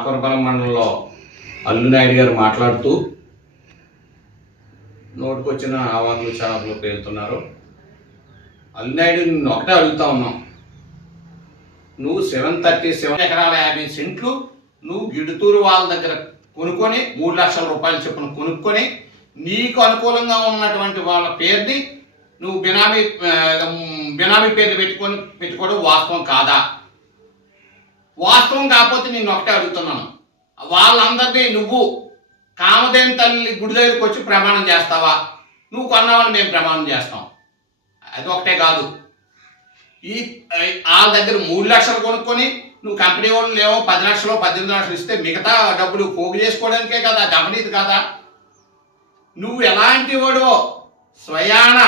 ఆకురపల్లి మండలంలో అల్లునాయుడు గారు మాట్లాడుతూ నోటికొచ్చిన ఆవాకులు చావాకులు పేరుతున్నారు. అల్లునాయుడు నిన్ను ఒకటే అడుగుతా ఉన్నాం, నువ్వు 737 ఎకరాల 50 సెంట్లు నువ్వు గిడుతూరు వాళ్ళ దగ్గర కొనుక్కొని 3 లక్షల రూపాయలు చొప్పున కొనుక్కొని నీకు అనుకూలంగా ఉన్నటువంటి వాళ్ళ పేరుని నువ్వు బినామీ పేర్లు పెట్టుకోవడం వాస్తవం కాదా? వాస్తవం కాకపోతే నేను ఒకటే అడుగుతున్నాను, వాళ్ళందరినీ నువ్వు కామదేవి తల్లి గుడి దగ్గరికి వచ్చి ప్రమాణం చేస్తావా? నువ్వు కొన్నావని మేము ప్రమాణం చేస్తాం. అది ఒకటే కాదు, వాళ్ళ దగ్గర 3 లక్షలు కొనుక్కొని నువ్వు కంపెనీ వాళ్ళు లేవో 10 లక్షలు 18 లక్షలు ఇస్తే మిగతా డబ్బులు పోగు చేసుకోవడానికే కదా, అవినీతి కదా. నువ్వు ఎలాంటి వాడో స్వయాన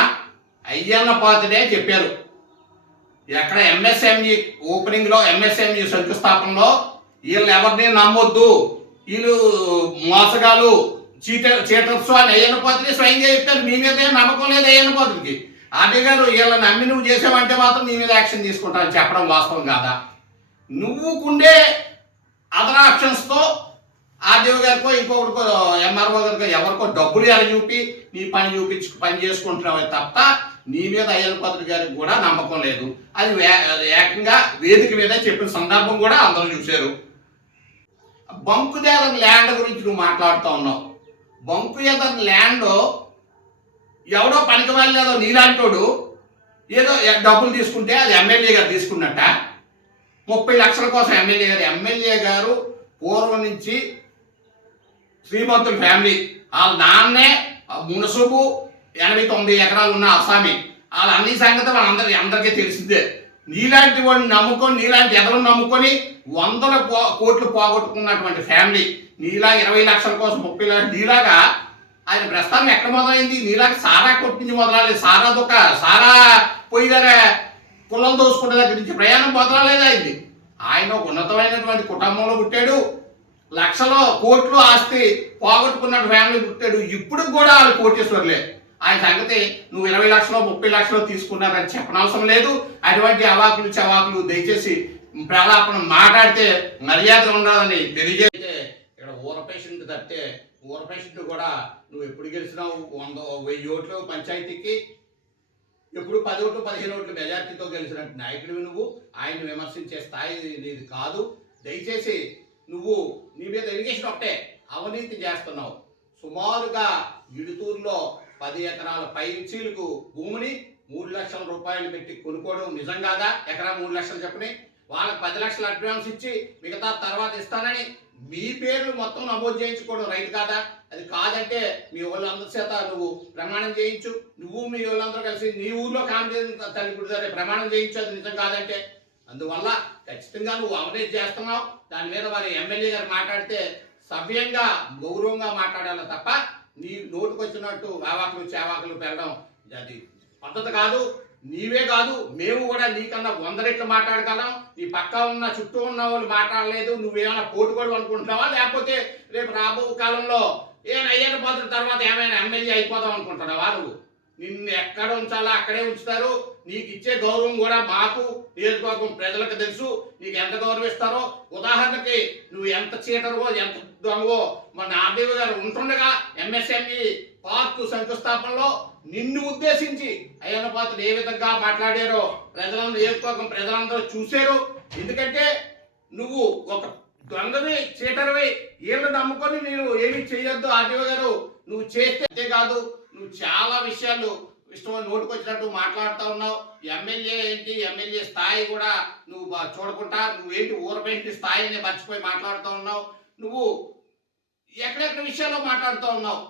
అయ్యన్న పాత్రుడే చెప్పారు. ఎక్కడ ఎంఎస్ఎంఈ ఓపెనింగ్లో ఎంఎస్ఎంఈ శంకుస్థాపనలో వీళ్ళు ఎవరిని నమ్మొద్దు, వీళ్ళు మోసగాలు చీటర్స్ అని అయ్యన్న పాత్రుడే స్వయంగా చెప్పారు. మీ మీద నమ్మకం లేదు అయ్యన్న పాత్రుడికి. ఆర్డీ గారు వీళ్ళని నమ్మి నువ్వు చేసావంటే మాత్రం నీ మీద యాక్షన్ తీసుకుంటాను చెప్పడం వాస్తవం కాదా? నువ్వుకుండే అదర్ ఆప్షన్స్తో ఆర్డీఓ గారికో ఇంకొకరికో ఎంఆర్ఓ గారికో ఎవరికో డబ్బులు ఎలా చూపి నీ పని చేసుకుంటున్నావు తప్ప నీ మీద అయ్యన్న పాత్రుడి గారికి కూడా నమ్మకం లేదు. అది ఏకంగా వేదిక మీద చెప్పిన సందర్భం కూడా అందరూ చూశారు. బంకుదేదర్ ల్యాండ్ గురించి నువ్వు మాట్లాడుతూ ఉన్నావు. బంకుదేదర్ ల్యాండ్ ఎవడో పనికి వెళ్ళేదో నీలాంటోడు ఏదో డబ్బులు తీసుకుంటే అది ఎమ్మెల్యే గారు తీసుకున్నట్ట. 30 లక్షల కోసం ఎమ్మెల్యే గారు పూర్వం నుంచి శ్రీమంతుల ఫ్యామిలీ, వాళ్ళ నాన్నే మునసుబు 80-90 ఎకరాలు ఉన్న అస్సామి, వాళ్ళ అన్ని సంగతి అందరికీ తెలిసిందే. నీలాంటి వాడిని నమ్ముకొని నీలాంటి ఎదలను నమ్ముకొని 100 కోట్లు పోగొట్టుకున్నటువంటి ఫ్యామిలీ, నీలా 20 లక్షల కోసం 30 లక్షలు, నీలాగా ఆయన ప్రస్థానం ఎక్కడ మొదలైంది? నీలాగా సారా కొట్టి నుంచి మొదలలేదు, సారా పొయ్యి దగ్గర పుల్లలు దోసుకునే దగ్గర నుంచి ప్రయాణం మొదలలేదు అయింది. ఆయన ఒక ఉన్నతమైనటువంటి కుటుంబంలో పుట్టాడు, లక్షలో కోట్లు ఆస్తి పోగొట్టుకున్న ఫ్యామిలీ పుట్టాడు. ఇప్పుడు కూడా వాళ్ళు కోటేశ్వర్లే. ఆయన సంగతి నువ్వు 20 లక్షలు 30 లక్షలు తీసుకున్నారని చెప్పనవసరం లేదు. అటువంటి అవాకులు చవాకులు దయచేసి ప్రలాపన మాట్లాడితే మర్యాద ఉండదని తెలియజేస్తే ఇక్కడ ఊర పేషెంట్ తప్పితే ఊర పేషెంట్ కూడా నువ్వు ఎప్పుడు గెలిచినావు? 100-1000 ఓట్లు పంచాయతీకి, ఎప్పుడు 10 ఓట్లు 15 ఓట్లు మెజార్టీతో గెలిచినట్టు నాయకుడివి నువ్వు. ఆయన విమర్శించే స్థాయి నీది కాదు. దయచేసి నువ్వు నీ మీద ఎలిగేషన్ ఒకటే, అవినీతి చేస్తున్నావు. సుమారుగా ఇడుతూరులో 10 ఎకరాల పైచీలకు భూమిని 3 లక్షల రూపాయలు పెట్టి కొనుక్కోవడం నిజం కాదా? ఎకరా 3 లక్షలు చెప్పని వాళ్ళకి 10 లక్షలు అడ్వాన్స్ ఇచ్చి మిగతా తర్వాత ఇస్తానని మీ పేర్లు మొత్తం నమోదు చేయించుకోవడం రైట్ కాదా? అది కాదంటే మీ వాళ్ళందరి చేత నువ్వు ప్రమాణం చేయించు. నువ్వు మీ వాళ్ళందరూ కలిసి నీ ఊర్లో కామదేవి తల్లి గుడి దగ్గర ప్రమాణం చేయించు. అది నిజం కాదంటే అందువల్ల ఖచ్చితంగా నువ్వు అవినీతి చేస్తున్నావు. దాని మీద వారి ఎమ్మెల్యే గారు మాట్లాడితే సవ్యంగా గౌరవంగా మాట్లాడాలి తప్ప నీ నోటుకు వచ్చినట్టు ఆవాకులు చేవాకులు పెరగడం అది పద్ధతి కాదు. నీవే కాదు, మేము కూడా నీకన్నా 100 రెట్లు మాట్లాడగలం. నీ పక్క ఉన్న చుట్టూ ఉన్న వాళ్ళు మాట్లాడలేదు. నువ్వేమైనా పోటుకోడు అనుకుంటున్నావా? లేకపోతే రేపు రాబో కాలంలో అయ్యన్న పాత్రుడి తర్వాత ఏమైనా ఎమ్మెల్యే అయిపోదాం అనుకుంటున్నావా? నువ్వు నిన్ను ఎక్కడ ఉంచాలో అక్కడే ఉంచుతారు. నీకు ఇచ్చే గౌరవం కూడా మాకు నియోజకవర్గం ప్రజలకు తెలుసు. నీకు ఎంత గౌరవిస్తారో. ఉదాహరణకి నువ్వు ఎంత చీటరవో ఎంత దొంగవో మన ఆర్డీఓ గారు ఉంటుండగా ఎంఎస్ఎంఈ పార్కు శంకుస్థాపనలో నిన్ను ఉద్దేశించి అయ్యన్న పాత్రుడు ఏ విధంగా మాట్లాడారో ప్రజలందరూ నియోజకవర్గం ప్రజలందరూ చూశారు. ఎందుకంటే నువ్వు ఒక దొంగవి చీటరవి, వీళ్ళు నమ్ముకొని నేను ఏమీ చేయొద్దు ఆర్డీఓ గారు నువ్వు చేస్తే. అంతేకాదు నువ్వు చాలా విషయాలు ఇష్టమైన నోటుకు వచ్చినట్టు మాట్లాడుతూ ఉన్నావు. ఎమ్మెల్యే ఏంటి, ఎమ్మెల్యే స్థాయి కూడా నువ్వు చూడకుండా నువ్వేంటి ఊరపేంటి స్థాయిని మర్చిపోయి మాట్లాడుతూ ఉన్నావు. నువ్వు ఎక్కడెక్కడ విషయాల్లో మాట్లాడుతూ ఉన్నావు.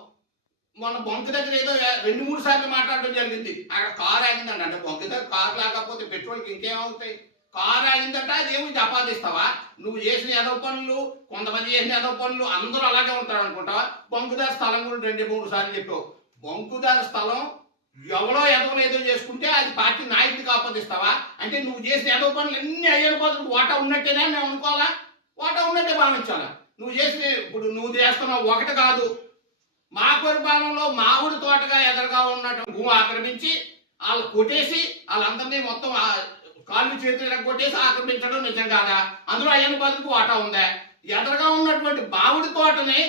మొన్న బొంక దగ్గర ఏదో 2-3 సార్లు మాట్లాడడం జరిగింది. అక్కడ కారు ఆగిందంట. అంటే బొంక దగ్గర కారు లేకపోతే పెట్రోల్కి ఇంకేమవుతాయి? కారు ఆగిందంట, అదేమి ఆపాదిస్తావా? నువ్వు చేసిన ఏదో పనులు, కొంతమంది చేసిన ఏదో పనులు అందరూ అలాగే ఉంటారు అనుకుంటావా? బొంకుదారి స్థలం కూడా 2-3 సార్లు చెప్పావు. బొంకుదారి స్థలం ఎవరో ఏదో చేసుకుంటే అది పార్టీ నాయకుడికి ఆపాదిస్తావా? అంటే నువ్వు చేసిన ఏదో పనులు అన్ని అయ్యన్న పాత్రుడికి వాటా ఉన్నట్టేనే మేము అనుకోవాలా? వాటా ఉన్నట్టే భావించాలా? నువ్వు చేసిన ఇప్పుడు నువ్వు చేస్తున్నావు ఒకటి కాదు. మా పరిపాలనలో మామిడి తోటగా ఎదురుగా ఉన్నట్టు భూమి ఆక్రమించి వాళ్ళు కొట్టేసి వాళ్ళందరినీ మొత్తం కాళ్ళు చేతులు కొట్టేసి ఆక్రమించడం నిజం కాదా? అందులో అయ్యన్న పాత్రుడికి వాటా ఉందా? ఎదురుగా ఉన్న మామిడి తోటని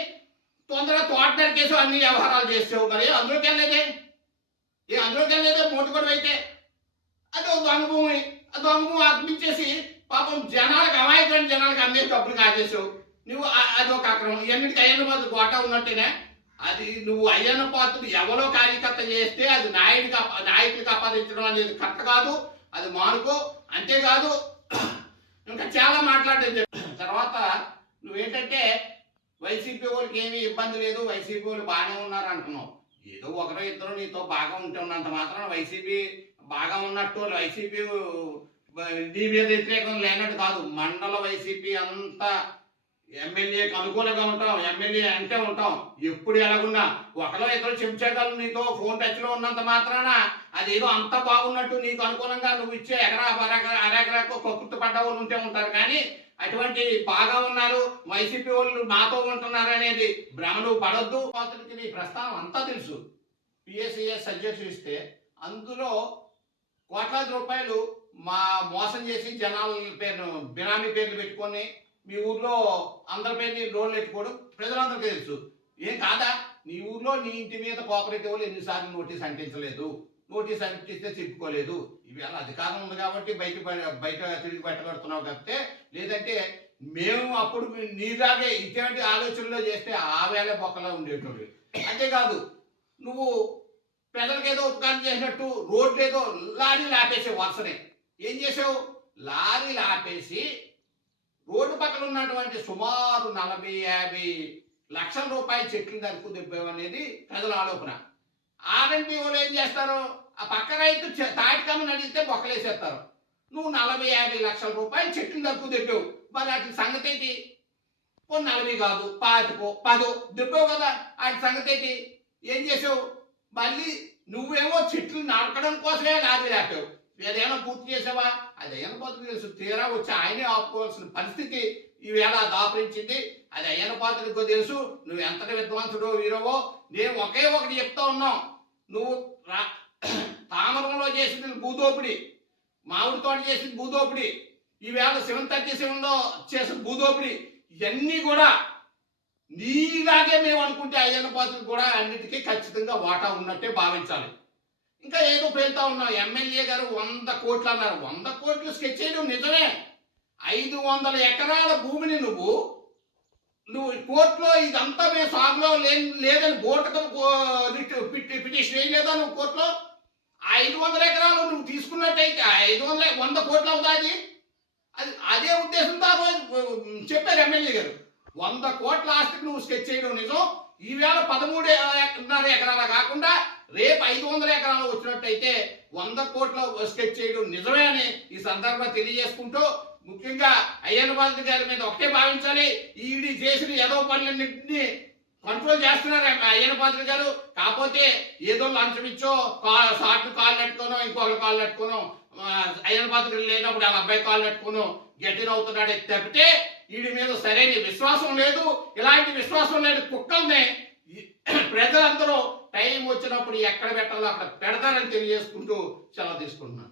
తొందరగా తోట నరికేసి అన్ని వ్యవహారాలు చేసావు మరి అందులోకి వెళ్ళలేదే మూట కూడా అయితే అది ఒక దొంగ భూమి. ఆ దొంగ భూమి అర్పించేసి పాపం జనాలకు అమాయకమైన జనాలకు అమ్మేసి డబ్బులు కాజేసావు నువ్వు. అది ఒక అక్రమం. ఇవన్నిటికీ అయ్యన్న పాత్ర కోటా ఉన్నట్టేనే. అది నువ్వు అయ్యన్న పాత్రలు ఎవరో కార్యకర్త చేస్తే అది నాయకుడికి ఆపాదించడం అనేది కరెక్ట్ కాదు. అది మానుకో. అంతేకాదు ఇంకా చాలా మాట్లాడేది. తర్వాత నువ్వేంటంటే వైసీపీ వాళ్ళకి ఏమీ ఇబ్బంది లేదు, వైసీపీ వాళ్ళు బాగానే ఉన్నారు అంటున్నావు. ఏదో ఒకరో ఇద్దరు నీతో బాగా ఉంటే ఉన్నంత మాత్రం వైసీపీ బాగా ఉన్నట్టు వైసీపీ నీ మీద వ్యతిరేకం లేనట్టు కాదు. మండల వైసీపీ అంతా ఎమ్మెల్యేకి అనుకూలంగా ఉంటాం, ఎమ్మెల్యే అంటే ఉంటాం. ఎప్పుడు ఎలాగున్నా ఒకరో ఇద్దరు చెంచాగాలు నీతో ఫోన్ టచ్లో ఉన్నంత మాత్రాన అదేదో అంత బాగున్నట్టు నీకు అనుకూలంగా నువ్వు ఇచ్చే అరెకరాకు కక్కుర్తి పడ్డ వాళ్ళు ఉంటే ఉంటారు. కానీ అటువంటి బాగా ఉన్నారు వైసీపీ వాళ్ళు నాతో ఉంటున్నారు అనేది భ్రమ నువ్వు పడొద్దు. పాత్రకి నీ ప్రస్థానం అంతా తెలుసు. పిఎస్సిఎస్ సజెషన్ ఇస్తే అందులో కోట్లాది రూపాయలు మోసం చేసి జనాల పేరు బినామీ పేర్లు పెట్టుకొని మీ ఊర్లో అందరి పేరుని లోన్లు పెట్టుకోవడం ప్రజలందరికీ తెలుసు. ఏం కాదా? నీ ఊర్లో నీ ఇంటి మీద కోఆపరేటివ్ వాళ్ళు ఎన్నిసార్లు నోటీస్ అంటించలేదు, నోటీస్ అంటిస్తే చెప్పుకోలేదు. ఇవాళ అధికారం ఉంది కాబట్టి బయట తిరిగి పెట్టగడుతున్నావు కాబట్టి, లేదంటే మేము అప్పుడు నీలాగే ఇటువంటి ఆలోచనలో చేస్తే ఆ వేళ బొక్కలా ఉండేటోళ్ళు. అంతేకాదు నువ్వు ప్రజలకు ఏదో ఉపకారం చేసినట్టు రోడ్లు ఏదో లారీలు ఆపేసావు. వరుసనే ఏం చేసావు? లారీలు ఆపేసి రోడ్డు పక్కన ఉన్నటువంటి సుమారు 40-50 లక్షల రూపాయల చెట్లు నరుకు దెబ్బేవు అనేది ప్రజల ఆలోచన. ఆర్ఎంపీ వాళ్ళు ఏం చేస్తారు? ఆ పక్క రైతు తాటికమ్మని అడిగితే బొక్కలేసేస్తారు. నువ్వు 40-50 లక్షల రూపాయలు చెట్లు నరుకు దెబ్బావు. మరి వాటి సంగతి ఏంటి? 40 కాదు 10 దెబ్బావు కదా, వాటి సంగతి ఏంటి? ఏం చేసావు? మళ్ళీ నువ్వేమో చెట్లు నరకడం కోసమే లారీ ఆపావు. ఏదైనా పూర్తి చేసావా? అది అయ్యన పాత్రకు తెలుసు. తీరా వచ్చి ఆయనే ఆపుకోవాల్సిన పరిస్థితి ఈవేళ దాపరించింది. అది అయ్యన పాత్రకు తెలుసు. నువ్వు ఎంతటి విద్వాంసుడో వీరవో. నేను ఒకటి చెప్తా ఉన్నాం. నువ్వు తామరంలో చేసిన భూదోపిడి, మామిడి తోట చేసిన భూదోపిడి, ఈవేళ 737లో చేసిన భూదోపిడి, ఇవన్నీ కూడా నీలాగే మేము అనుకుంటే అయ్యన్న పాత్రకు కూడా అన్నిటికీ ఖచ్చితంగా వాటా ఉన్నట్టే భావించాలి. ఇంకా ఏదో పేరుతా ఉన్నావు. ఎమ్మెల్యే గారు 100 కోట్లు అన్నారు. 100 కోట్లు స్కెచ్ చేయడం నిజమే. 500 ఎకరాల భూమిని నువ్వు కోర్టులో ఇదంతా మేము సాగులో లేదని బోటకం పిటిషన్ వేయలేదా నువ్వు కోర్టులో? 500 ఎకరాలు నువ్వు తీసుకున్నట్టయితే 100 కోట్లు అవుతుంది. అదే ఉద్దేశంతో ఆ రోజు చెప్పారు ఎమ్మెల్యే గారు. 100 కోట్ల ఆస్తికి నువ్వు స్కెచ్ చేయడం నిజం. ఈవేళ 13.5 ఎకరాల కాకుండా రేపు 500 ఎకరాలు వచ్చినట్టయితే 100 కోట్ల స్కెచ్ చేయడం నిజమే అని ఈ సందర్భంగా తెలియజేసుకుంటూ, ముఖ్యంగా అయ్యన్న పాత్ర గారి మీద ఒకటే భావించాలి. ఈడీ చేసిన ఏదో పనులన్నింటినీ కంట్రోల్ చేస్తున్నారు అయ్యన్న పాత్ర గారు. కాకపోతే ఏదో లంచం ఇచ్చో షార్ట్ కాల్ పెట్టుకోనో ఇంకొక కాల్ పెట్టుకోనో అయ్యన్న పాత్ర లేనప్పుడు వాళ్ళ అబ్బాయి కాల్ పెట్టుకోనో గట్టిన అవుతున్నాడే తప్పితే వీడి మీద సరైన విశ్వాసం లేదు. ఇలాంటి విశ్వాసం లేని కుక్కల్ని ప్రజలందరూ టైం వచ్చినప్పుడు ఎక్కడ పెట్టాలో అక్కడ పెడతారని తెలియజేసుకుంటూ సెలవు తీసుకుంటున్నాను.